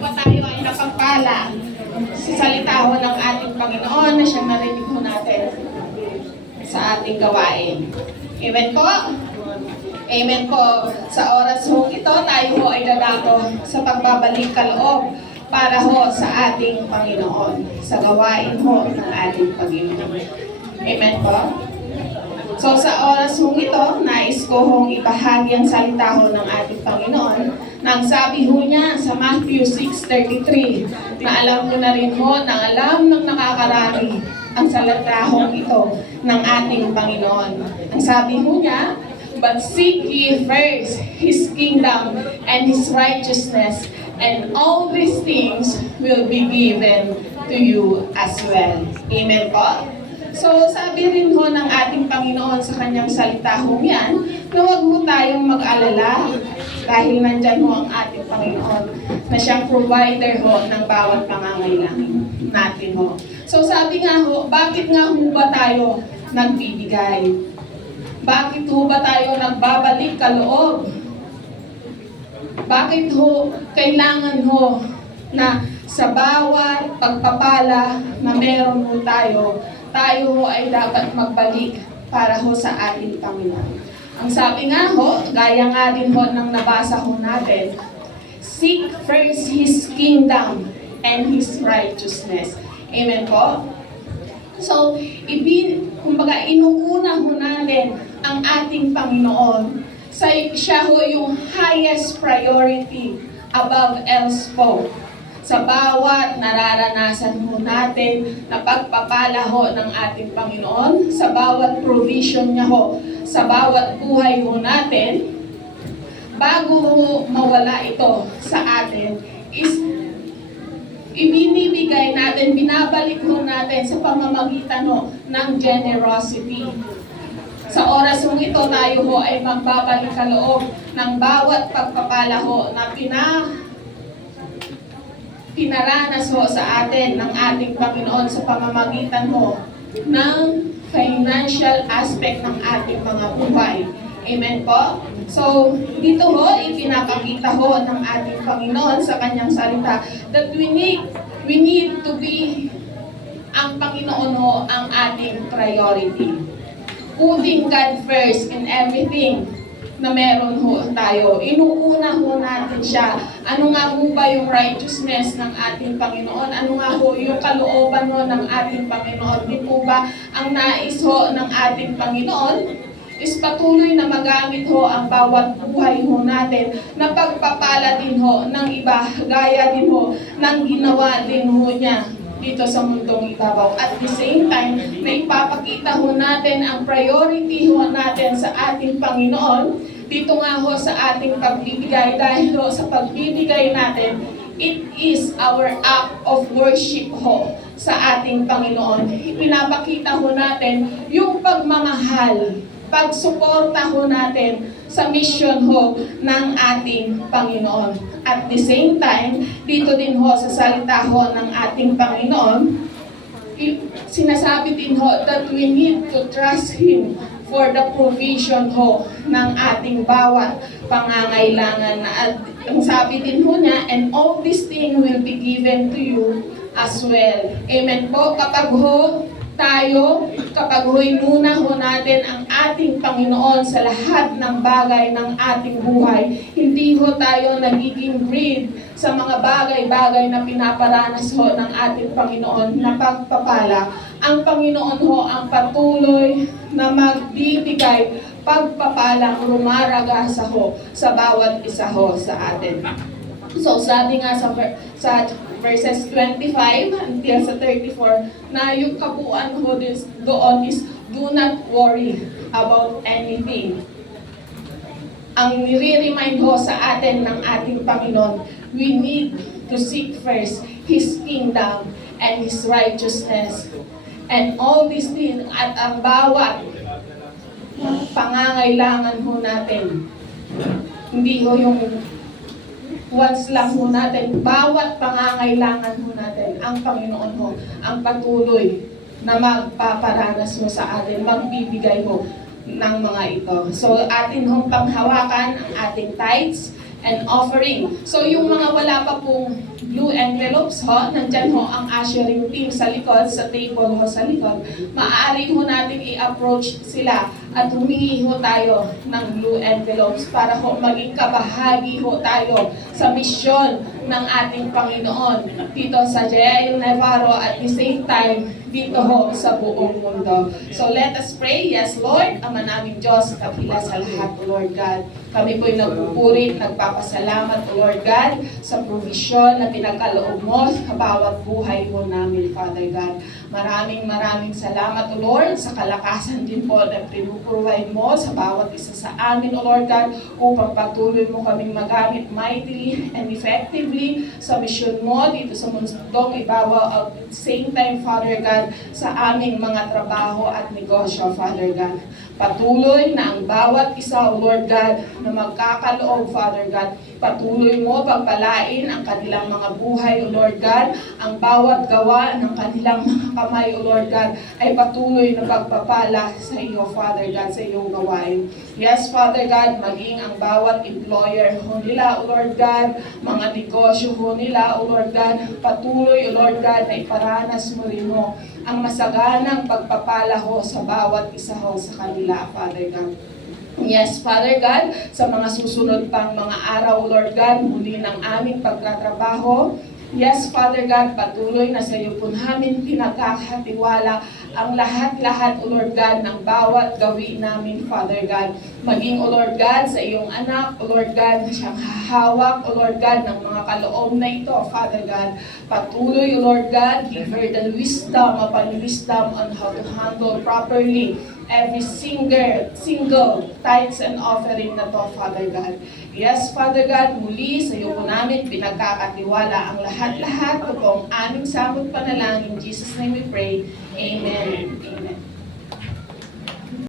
ba tayo ay napagpala sa salita ho ng ating Panginoon na siyang narinig ho natin sa ating gawain. Amen po? Amen po. Sa oras ho ito, tayo ho ay dadako sa pagbabalik kaloob para ho sa ating Panginoon, sa gawain ho ng ating Panginoon. Amen po? So sa oras hong ito, nais ko hong ibahagi ang salita ho ng ating Panginoon nang sabi ho niya sa Matthew 6:33 na alam ko na rin ho, na alam ng nakakarami ang salita hong ito ng ating Panginoon. Ang sabi ho niya, "But seek ye first His kingdom and His righteousness, and all these things will be given to you as well." Amen po? So, sabi rin ho ng ating Panginoon sa kanyang salita ho yan, na huwag ho tayong mag-alala dahil nandyan ho ang ating Panginoon na siyang provider ho ng bawat pangangailangan natin ho. So, sabi nga ho, bakit nga ho ba tayo nagbibigay? Bakit ho ba tayo nagbabalik kaloob? Bakit ho kailangan ho na sa bawat pagpapala na meron ho tayo ho ay dapat magbalik para ho sa ating Panginoon. Ang sabi nga ho, gaya nga din ho ng nabasa ho natin, seek first His kingdom and His righteousness. Amen po? So, kumbaga, inuuna ho natin ang ating Panginoon. Siya ho yung highest priority above else po. Sa bawat nararanasan ho natin na pagpapala ho ng ating Panginoon, sa bawat provision niya ho, sa bawat buhay ho natin, bago ho mawala ito sa atin, is ibinibigay natin, binabalik ho natin sa pamamagitan ho ng generosity. Sa oras ho ito, tayo ho ay magbabalik kaloob ng bawat pagpapala ho na pinaranas ho sa atin ng ating Panginoon sa pamamagitan ho ng financial aspect ng ating mga buhay. Amen po? So, dito ho, ipinapakita ho ng ating Panginoon sa kanyang salita that we need to be ang Panginoon ho ang ating priority. Putting God first in everything na meron ho tayo. Inuuna ho natin siya. Ano nga ho ba yung righteousness ng ating Panginoon? Ano nga ho yung kalooban ho ng ating Panginoon? Di po ba ang nais ho ng ating Panginoon is patuloy na magamit ho ang bawat buhay ho natin na pagpapala din ho ng iba, gaya din ho ng ginawa din ho niya dito sa mundong ibabaw. At the same time, na ipapakita ho natin ang priority ho natin sa ating Panginoon, dito nga ho sa ating pagbibigay, dahil ho sa pagbibigay natin, it is our act of worship ho sa ating Panginoon. Ipinapakita ho natin yung pagmamahal, pagsuporta ho natin sa mission ho ng ating Panginoon. At the same time, dito din ho sa salita ho ng ating Panginoon, sinasabi din ho that we need to trust Him for the provision ho ng ating bawat pangangailangan. At ang sabi din ho niya, and all these things will be given to you as well. Amen po? Kapag ho inuna ho natin ang ating Panginoon sa lahat ng bagay ng ating buhay, hindi ho tayo nagiging greed sa mga bagay-bagay na pinaparanas ho ng ating Panginoon na pagpapala. Ang Panginoon ho ang patuloy na magbibigay pagpapalang rumaragasa ho sa bawat isa ho sa atin. So sabi nga sa verses 25 until sa 34, na yung kabuuan ho doon is, do not worry about anything. Ang nire-remind ho sa atin ng ating Panginoon, we need to seek first His kingdom and His righteousness. And all these things, at ang bawat pangangailangan ho natin, hindi ho yung once lang ho natin, bawat pangangailangan ho natin, ang Panginoon ho, ang patuloy na magpaparanas ho sa atin, magbibigay ho ng mga ito. So, atin hong panghawakan ang ating tithes, and offering. So yung mga wala pa pong blue envelopes ho, nandyan ho ang ushering team sa likod, sa table ho sa likod. Maaari ho natin i-approach sila at humingi ho tayo ng blue envelopes para ho maging kabahagi ho tayo sa misyon ng ating Panginoon dito sa Jayayo Navarro at the same time dito ho sa buong mundo. So let us pray. Yes, Lord, Ama naming Diyos, kapila sa lahat, O Lord God. Kami po'y nagpupuri, nagpapasalamat, O Lord God, sa provision na pinagkaloob mo sa bawat buhay mo namin, Father God. Maraming salamat, O Lord, sa kalakasan din po na pinuprovide mo sa bawat isa sa amin, O Lord God, upang patuloy mo kaming magamit mightily and effectively sa mission mo dito sa mundong ibabaw at the same time, Father God, sa aming mga trabaho at negosyo, Father God. Patuloy na ang bawat isa, O Lord God, na magkakaloob, Father God, patuloy mo pagpalain ang kanilang mga buhay, O Lord God, ang bawat gawa ng kanilang mga kamay, O Lord God, ay patuloy na pagpapala sa iyo, Father God, sa iyong gawain. Yes, Father God, maging ang bawat employer ho nila, O Lord God, mga negosyo ho nila, O Lord God, patuloy, O Lord God, na iparanas mo rin mo ang masaganang pagpapala ho sa bawat isa ho sa kanila, Father God. Yes, Father God, sa mga susunod pang mga araw, Lord God, muli ng aming pagtatrabaho. Yes, Father God, patuloy na sa iyo po namin pinagkakatiwala ang lahat-lahat, O Lord God, ng bawat gawin namin, Father God. Maging, O Lord God, sa iyong anak, O Lord God, na siyang hahawak, O Lord God, ng mga kaloob na ito, Father God. Patuloy, O Lord God, give her the wisdom upon wisdom on how to handle properly every single tithes and offering na to, Father God. Yes, Father God, muli sa iyo po namin pinagkakatiwala ang lahat-lahat. Ito po ang aming samot panalangin. In Jesus' name we pray. Amen.